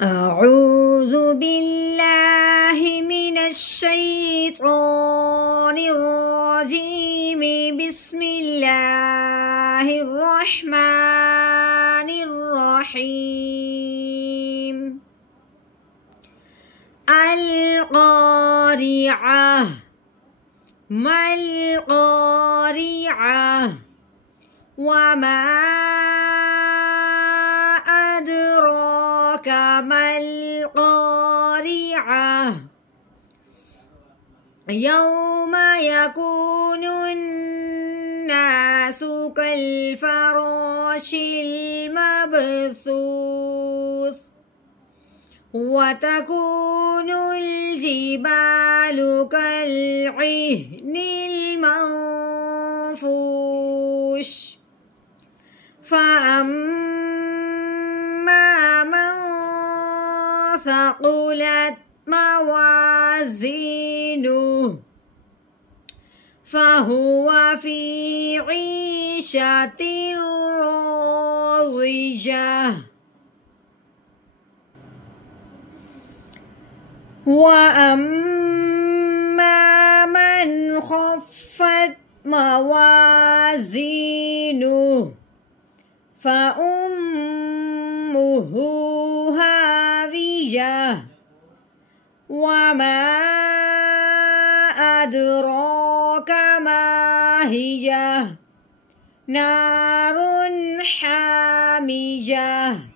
أعوذ بالله من الشيطان الرجيم. بسم الله الرحمن الرحيم. القارعة. ما القارعة؟ وما أدراك ما القارعة؟ يوم يكون الناس كالفراش المبثوث وتكون الجبال كالعهن المنفوش. فأما من ثقلت موازينه فهو في عيشة راضية. وأما من خفت موازينه فأمه هاوية. وما أدراك ما هي؟ نار حامية.